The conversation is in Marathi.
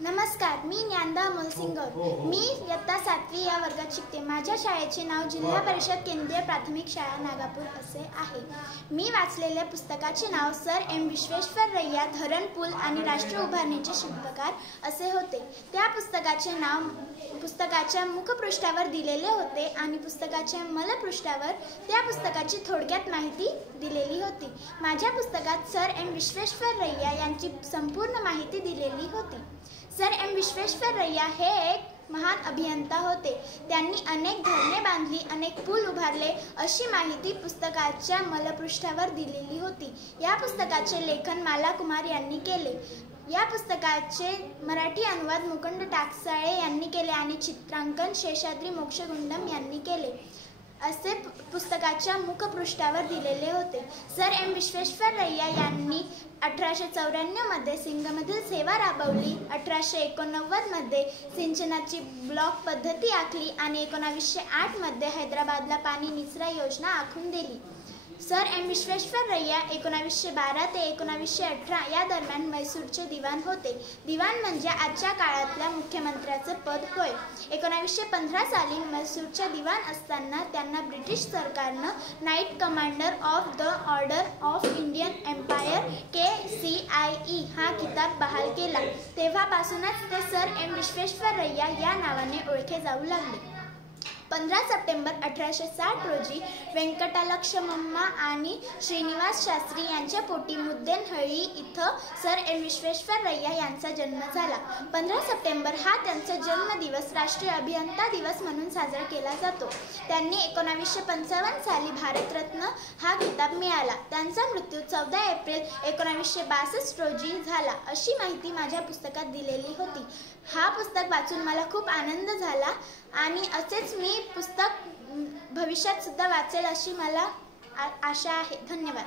नमस्कार, मी ज्ञानदा अमोलसिंग गौर। मी इयत्ता 7वी या वर्गात शिकते। माझ्या शाळेचे नाव जिल्हा परिषद केंद्रीय प्राथमिक शाळा नागापूर असे आहे। मी वाचलेल्या पुस्तकाचे नाव सर एम विश्वेश्वरय्या धरण पूल आणि राष्ट्र उभारणीचे शिल्पकार असे होते। त्या पुस्तकाचे नाव पुस्तकाच्या मुखपृष्ठावर दिलेले होते आणि पुस्तकाच्या मलपृष्ठावर त्या पुस्तकाची थोडक्यात माहिती दिलेली होती। माझ्या पुस्तकात सर एम विश्वेश्वरय्या यांची संपूर्ण माहिती दिलेली होती। सर एम विश्वेश्वरय्या हे एक महान अभियंता होते। त्यांनी अनेक धरणे बांधली, अनेक पूल उभारले अशी माहिती पुस्तकाच्या मलपृष्ठावर दिलेली होती। या पुस्तकाचे लेखन माला कुमार यांनी केले। या पुस्तकाचे मराठी अनुवाद मुकुंद टाकसाळे यांनी केले आणि चित्रांकन शेषाद्री मोक्षगुंडम यांनी केले असे पुस्तकाच्या मुखपृष्ठावर दिलेले होते। सर एम विश्वेश्वरय्या यांनी 1894 मध्ये सिंगमधील सेवा राबवली, 1889 मध्ये सिंचनाची ब्लॉक पद्धती आखली आणि 1908 मध्ये हैदराबादला पाणी निचरा योजना आखून दिली। सर एम विश्वेश्वरय्या 1912 ते 1918 या दरम्यान मैसूरचे दिवाण होते। दिवाण म्हणजे आजच्या काळातल्या मुख्यमंत्र्याचे पद होय। 1915 साली मैसूरच्या दिवाण असताना त्यांना ब्रिटिश सरकारनं knight commander of the order of Indian empire KCIE हा किताब बहाल केला। तेव्हापासूनच ते सर एम विश्वेश्वरय्या या नावाने ओळखले जाऊ लागले। 15 सप्टेंबर 1860 रोजी व्यंकटालक्ष्मम्मा आणि श्रीनिवास शास्त्री यांच्या पोटी मुद्देनहळ्ळी इथं सर एम विश्वेश्वरय्या यांचा जन्म झाला। 15 सप्टेंबर हा त्यांचा जन्मदिवस राष्ट्रीय अभियंता दिवस म्हणून साजरा केला जातो। त्यांनी 1955 साली भारतरत्न हा किताब मिळाला। त्यांचा मृत्यू 14 एप्रिल 1962 रोजी झाला अशी माहिती माझ्या पुस्तकात दिलेली होती। हा पुस्तक वाचून मला खूप आनंद झाला आणि असेच मी पुस्तक भविष्यात सुद्धा वाचेल अशी मला आशा आहे। धन्यवाद।